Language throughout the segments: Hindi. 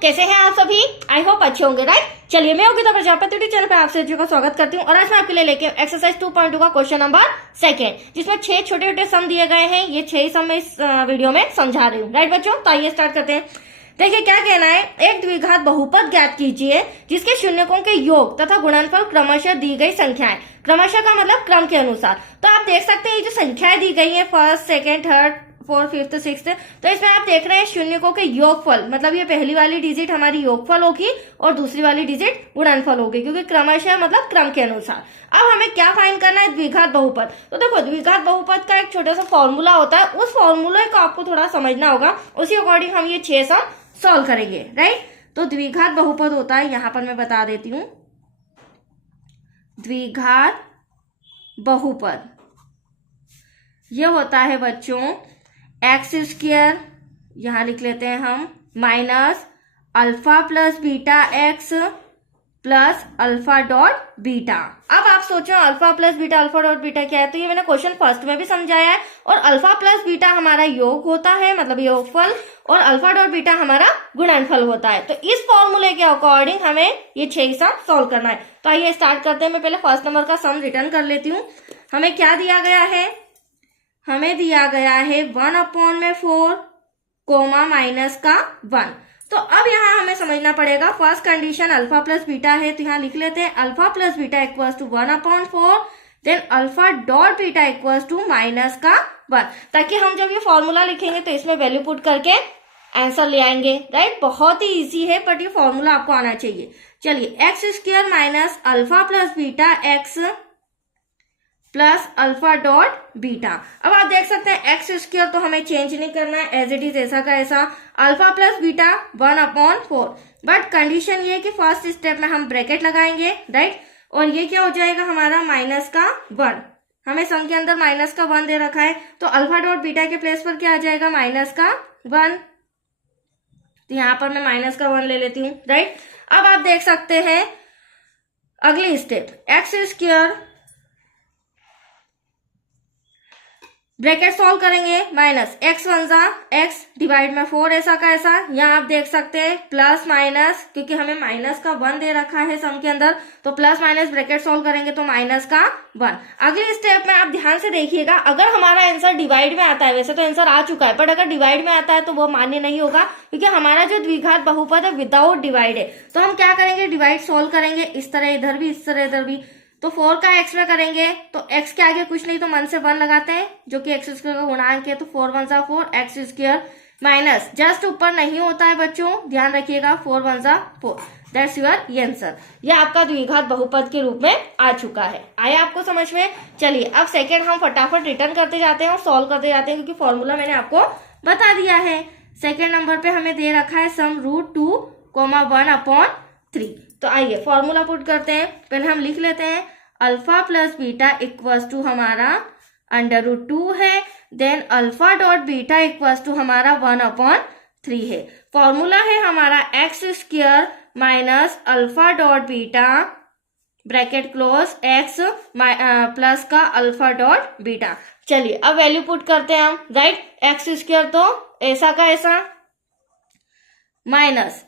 कैसे हैं आप सभी? आई होप अच्छे होंगे, राइट? चलिए, मैं योगिता प्रजापति चैनल पे आप सभी का स्वागत करती हूँ और आज मैं आपके लिए लेके एक्सरसाइज 2.2 का क्वेश्चन नंबर 2 जिसमें 6 छोटे छोटे सम दिए गए हैं। ये 6 सम मैं इस वीडियो में समझा रही हूँ, राइट बच्चों? तो आइए स्टार्ट करते हैं। देखिए क्या कहना है, एक द्विघात बहुपद ज्ञात कीजिए जिसके शून्यकों के योग तथा गुणनफल क्रमशः दी गई संख्याएं, क्रमशः का मतलब क्रम के अनुसार। तो आप देख सकते हैं ये जो संख्याएं दी गई है, first, second, third, fourth, fifth, sixth, तो इसमें आप देख रहे हैं शून्यकों के योगफल, मतलब ये पहली वाली डिजिट हमारी योगफल होगी और दूसरी वाली डिजिट गुणनफल होगी, क्योंकि क्रमशः मतलब क्रम के अनुसार। अब हमें क्या फाइंड करना है? द्विघात बहुपद। तो देखो, द्विघात बहुपद का एक छोटा सा फॉर्मूला होता है, उस फॉर्मूले को आपको थोड़ा समझना होगा, उसी अकॉर्डिंग हम ये 6 सम सॉल्व करेंगे, राइट? तो द्विघात बहुपद होता है, यहां पर मैं बता देती हूं, द्विघात बहुपद ये होता है बच्चों एक्स स्क्वायर, यहां लिख लेते हैं हम, minus alpha plus beta x plus alpha dot beta. अब आप सोचो alpha plus beta, alpha dot beta क्या है? तो ये मैंने क्वेश्चन फर्स्ट में भी समझाया है। और अल्फा प्लस बीटा हमारा योग होता है, मतलब योगफल, और अल्फा डॉट बीटा हमारा गुणनफल होता है। तो इस फॉर्मूले के अकॉर्डिंग हमें ये 6 सम सॉल्व करना है। तो आइए स्टार्ट करते हैं। मैं पहले फर्स्ट नंबर का सम रिटर्न कर लेती हूँ। हमें क्या दिया गया है? हमें दिया गया है 1/4 कोमा माइनस का 1। तो अब यहाँ हमें समझना पड़ेगा, first condition alpha plus beta है, तो यहाँ लिख लेते हैं alpha plus beta equals to 1/4, then alpha dot beta equals to minus का 1, ताकि हम जब ये फॉर्मूला लिखेंगे तो इसमें वैल्यू पुट करके आंसर ले आएंगे, राइट? बहुत ही इजी है, बट ये फॉर्मूला आपको आना चाहिए। चलिए, x square minus alpha plus beta x plus alpha dot beta. अब आप देख सकते हैं एक्स स्क्वायर तो हमें चेंज नहीं करना है, एज इट इज ऐसा का ऐसा। Alpha plus beta 1/4, but condition ये है कि फर्स्ट स्टेप में हम ब्रैकेट लगाएंगे, राइट? और ये क्या हो जाएगा हमारा? माइनस का 1। हमें सम के अंदर माइनस का 1 दे रखा है, तो अल्फा डॉट बीटा के प्लेस पर क्या आ जाएगा? माइनस का 1। तो यहां पर मैं माइनस का 1 ले लेती हूँ, राइट? अब आप देख सकते हैं अगली step, x square bracket solve करेंगे, माइनस एक्स 1 जा एक्स डिवाइड में 4 ऐसा का ऐसा। यहाँ आप देख सकते हैं प्लस माइनस, क्योंकि हमें माइनस का 1 दे रखा है सम के अंदर, तो प्लस माइनस ब्रैकेट सॉल्व करेंगे तो माइनस का 1। अगली स्टेप में आप ध्यान से देखिएगा, अगर हमारा आंसर डिवाइड में आता है, वैसे तो आंसर आ चुका है, बट अगर डिवाइड में आता है तो वो मान्य नहीं होगा, क्योंकि हमारा जो द्विघात बहुपद है विदाउट डिवाइड है। तो हम क्या करेंगे? डिवाइड सॉल्व करेंगे, इस तरह इधर भी, इस तरह इधर भी। तो 4 का x में करेंगे तो x के आगे कुछ नहीं तो 1 से 1 लगाते हैं, जो कि x स्क्वायर का गुणांक है, तो 4 1 जा 4 एक्स स्क्वायर माइनस, जस्ट ऊपर नहीं होता है बच्चों, ध्यान रखिएगा, 4 1 जा 4। That's your answer. ये आपका द्विघात बहुपद के रूप में आ चुका है। आया आपको समझ में? चलिए, अब सेकेंड हम फटाफट रिटर्न करते जाते हैं और सॉल्व करते जाते हैं, क्योंकि फॉर्मूला मैंने आपको बता दिया है। सेकेंड नंबर पे हमें दे रखा है सम √2, 1/3। तो आइए फॉर्मूला पुट करते हैं। पहले हम लिख लेते हैं alpha plus beta equals to हमारा √2 है, then alpha dot beta equals to हमारा 1/3 है। फॉर्मूला है हमारा x square minus alpha dot beta bracket close x plus का अल्फा डॉट बीटा। चलिए अब वैल्यू पुट करते हैं हम, राइट? एक्स स्क्वायर तो ऐसा का ऐसा, minus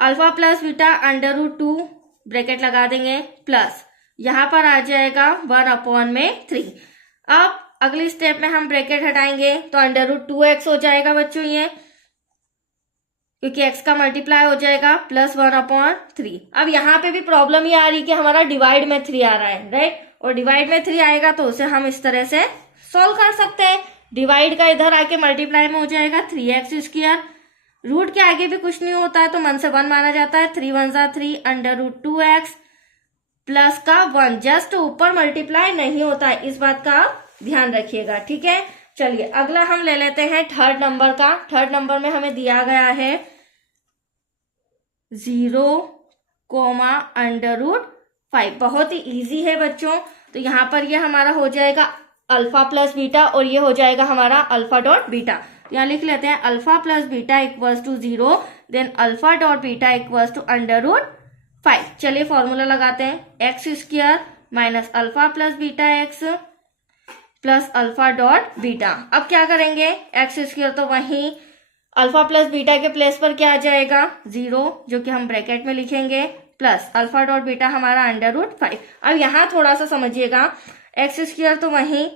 alpha plus beta √2 bracket लगा देंगे, प्लस यहां पर आ जाएगा 1/3। अब अगली स्टेप में हम ब्रैकेट हटाएंगे तो √2x हो जाएगा बच्चों, ये क्योंकि x का मल्टीप्लाई हो जाएगा, प्लस 1/3। अब यहाँ पे भी प्रॉब्लम ये आ रही कि हमारा डिवाइड में 3 आ रहा है, राइट? और डिवाइड में 3 आएगा तो उसे हम इस तरह से सॉल्व कर सकते हैं। डिवाइड का इधर आके मल्टीप्लाई में हो जाएगा 3x²। रूट के आगे भी कुछ नहीं होता है तो 1 से 1 माना जाता है, 3 1 जा 3 √2x प्लस का 1, जस्ट ऊपर मल्टीप्लाई नहीं होता है, इस बात का ध्यान रखिएगा, ठीक है? चलिए अगला हम ले लेते हैं थर्ड नंबर का। थर्ड नंबर में हमें दिया गया है 0, √5। बहुत ही इजी है बच्चों। तो यहाँ पर ये हमारा हो जाएगा अल्फा प्लस बीटा और ये हो जाएगा हमारा अल्फा डॉट बीटा। तो यहाँ लिख लेते हैं alpha plus beta equals to 0, then alpha dot beta equals to √5। चलिए फॉर्मूला लगाते हैं, x square minus alpha plus beta x plus alpha dot beta. अब क्या करेंगे? एक्स स्क्वायर तो वहीं अल्फा प्लस बीटा के प्लेस पर क्या आ जाएगा 0, जो कि हम ब्रैकेट में लिखेंगे, प्लस अल्फा डॉट बीटा हमारा √5। अब यहाँ थोड़ा सा समझिएगा, एक्स स्क्वायर तो वहीं,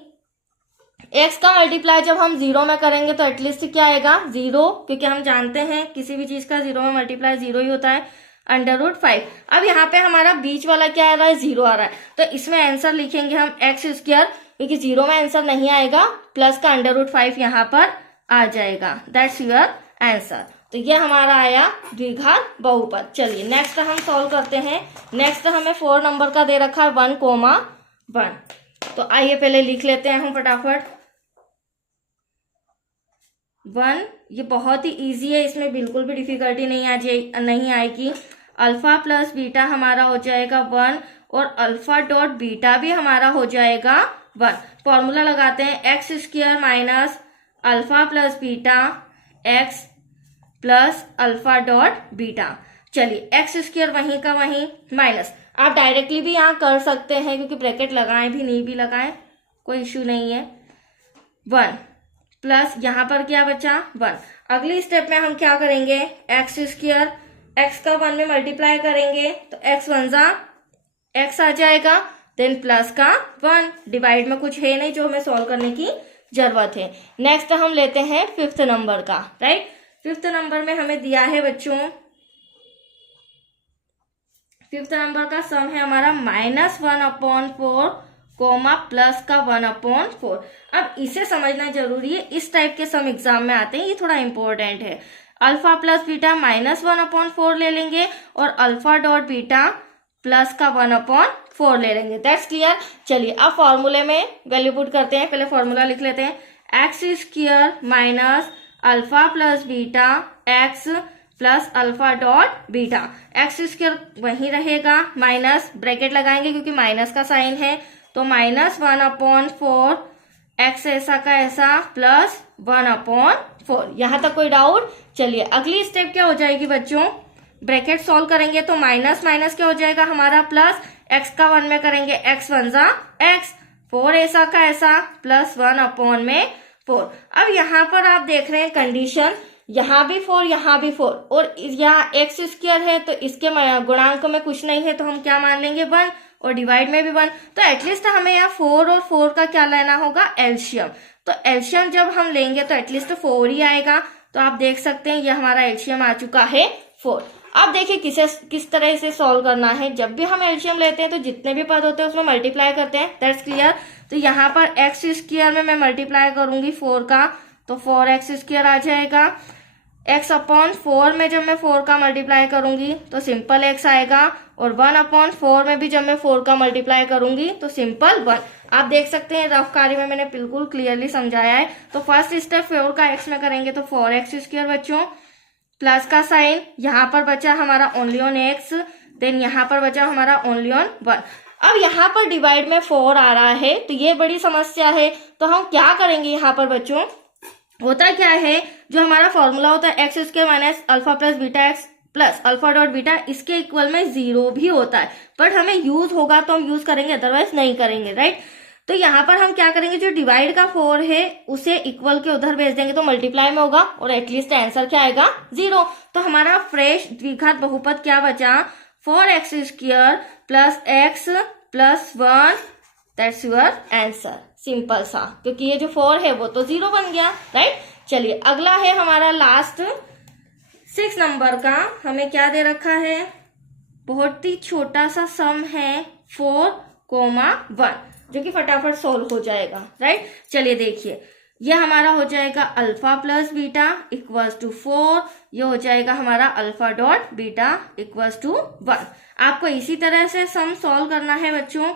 एक्स का मल्टीप्लाई जब हम 0 में करेंगे तो एटलीस्ट क्या आएगा 0, क्योंकि हम जानते हैं किसी भी चीज का 0 में मल्टीप्लाई 0 ही होता है, √5। अब यहाँ पे हमारा बीच वाला क्या आ रहा है 0 आ रहा है, तो इसमें आंसर लिखेंगे हम एक्स स्क्वायर, क्योंकि 0 में आंसर नहीं आएगा, प्लस का √5 यहाँ पर आ जाएगा। That's your answer. तो ये हमारा आया द्विघात बहुपद। चलिए नेक्स्ट हम सॉल्व करते हैं। नेक्स्ट हमें 4 नंबर का दे रखा है 1,1। तो आइए पहले लिख लेते हैं हम फटाफट 1। ये बहुत ही इजी है, इसमें बिल्कुल भी डिफिकल्टी नहीं आएगी। अल्फा प्लस बीटा हमारा हो जाएगा 1 और अल्फा डॉट बीटा भी हमारा हो जाएगा 1। फॉर्मूला लगाते हैं, x square minus alpha plus beta x plus alpha dot beta. चलिए एक्स स्क्वायर वहीं का वहीं माइनस, आप डायरेक्टली भी यहाँ कर सकते हैं, क्योंकि ब्रैकेट लगाएं भी नहीं भी लगाएं कोई इश्यू नहीं है। 1 प्लस यहाँ पर क्या बचा 1। अगली स्टेप में हम क्या करेंगे, एक्स स्क्वायर एक्स का 1 में मल्टीप्लाई करेंगे तो एक्स 1 जा एक्स आ जाएगा, देन प्लस का 1, डिवाइड में कुछ है नहीं जो हमें सॉल्व करने की जरूरत है। नेक्स्ट हम लेते हैं 5th नंबर का, राइट। 5th नंबर में हमें दिया है बच्चों, 5th नंबर का सम है हमारा -1/4 कोमा प्लस का 1/4। अब इसे समझना जरूरी है, इस टाइप के सम एग्जाम में आते हैं, ये थोड़ा इंपॉर्टेंट है। अल्फा प्लस बीटा -1/4 ले लेंगे और अल्फा डॉट बीटा प्लस का 1/4 ले लेंगे। That's clear. चलिए अब फॉर्मूले में वैल्यू पुट करते हैं। पहले फॉर्मूला लिख लेते हैं, x square minus alpha plus beta x plus alpha dot beta. X square वहीं रहेगा, माइनस ब्रैकेट लगाएंगे क्योंकि माइनस का साइन है, तो -1/4 एक्स ऐसा का ऐसा प्लस 1/4। यहां तक कोई डाउट? चलिए अगली स्टेप क्या हो जाएगी बच्चों, ब्रैकेट सॉल्व करेंगे तो माइनस माइनस क्या हो जाएगा हमारा प्लस, एक्स का 1 में करेंगे एक्स 1 जा एक्स, 4 ऐसा का ऐसा प्लस 1/4। अब यहाँ पर आप देख रहे हैं कंडीशन, यहाँ भी 4 यहाँ भी 4 और यहाँ एक्स स्क्वायर है तो इसके गुणांक में कुछ नहीं है तो हम क्या मान लेंगे 1 और डिवाइड में भी 1। तो एटलीस्ट हमें यहाँ 4 और 4 का क्या लेना होगा एलसीएम। तो एलसीएम जब हम लेंगे तो एटलीस्ट 4 ही आएगा। तो आप देख सकते हैं ये हमारा एलसीएम आ चुका है 4। अब देखिए किस तरह से सॉल्व करना है। जब भी हम एलसीएम लेते हैं तो जितने भी पद होते हैं उसमें मल्टीप्लाई करते हैं। That's clear. तो यहाँ पर एक्स स्क्वायर में मैं मल्टीप्लाई करूंगी 4 का तो 4x स्क्वायर आ जाएगा। x/4 में जब मैं 4 का मल्टीप्लाई करूंगी तो सिंपल x आएगा और 1/4 में भी जब मैं 4 का मल्टीप्लाई करूंगी तो सिंपल 1। आप देख सकते हैं रफ कार्य में मैंने बिल्कुल क्लियरली समझाया है। तो फर्स्ट स्टेप 4 का x में करेंगे तो 4x स्क्वायर बच्चों, प्लस का साइन, यहाँ पर बचा हमारा ओनली ऑन x, देन यहाँ पर बचा हमारा ओनली ऑन 1। अब यहाँ पर डिवाइड में 4 आ रहा है तो ये बड़ी समस्या है। तो हम क्या करेंगे यहाँ पर बच्चों, होता क्या है जो हमारा फॉर्मूला होता है x square minus alpha plus beta x plus alpha dot beta, इसके इक्वल में 0 भी होता है, बट हमें यूज होगा तो हम यूज करेंगे, अदरवाइज नहीं करेंगे, राइट। तो यहाँ पर हम क्या करेंगे, जो डिवाइड का 4 है उसे इक्वल के उधर भेज देंगे तो मल्टीप्लाई में होगा और एटलीस्ट आंसर क्या आएगा 0। तो हमारा फ्रेश द्विघात बहुपद क्या बचा, 4x square plus x plus 1। That's your answer. Simple सा, क्योंकि ये जो 4 है वो तो 0 बन गया, राइट। चलिए अगला है हमारा लास्ट 6 नंबर का। हमें क्या दे रखा है, बहुत ही छोटा सा सम है 4,1 जो कि फटाफट सोल्व हो जाएगा, राइट। चलिए देखिए ये हमारा हो जाएगा alpha plus beta equals to 4, ये हो जाएगा हमारा alpha dot beta equals to 1। आपको इसी तरह से सम सॉल्व करना है बच्चों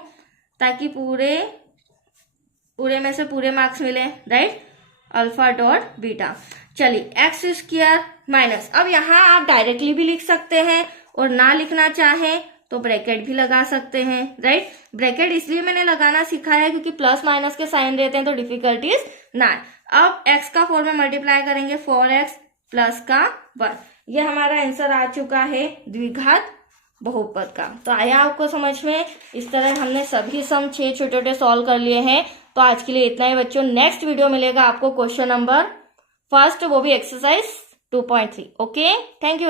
ताकि पूरे में से पूरे मार्क्स मिले, राइट। Alpha dot beta. चलिए एक्स स्क्वायर माइनस, अब यहाँ आप डायरेक्टली भी लिख सकते हैं और ना लिखना चाहें तो ब्रैकेट भी लगा सकते हैं, राइट। ब्रैकेट इसलिए मैंने लगाना सिखाया क्योंकि प्लस माइनस के साइन रहते हैं तो डिफिकल्टीज ना। अब x का 4 में मल्टीप्लाई करेंगे 4x प्लस का 1। ये हमारा आंसर आ चुका है द्विघात बहुपद का। तो आया आपको समझ में? इस तरह हमने सभी सम 6 छोटे छोटे सॉल्व कर लिए हैं। तो आज के लिए इतना ही बच्चों। नेक्स्ट वीडियो मिलेगा आपको क्वेश्चन नंबर 1, वो भी एक्सरसाइज 2.3. Okay, thank you.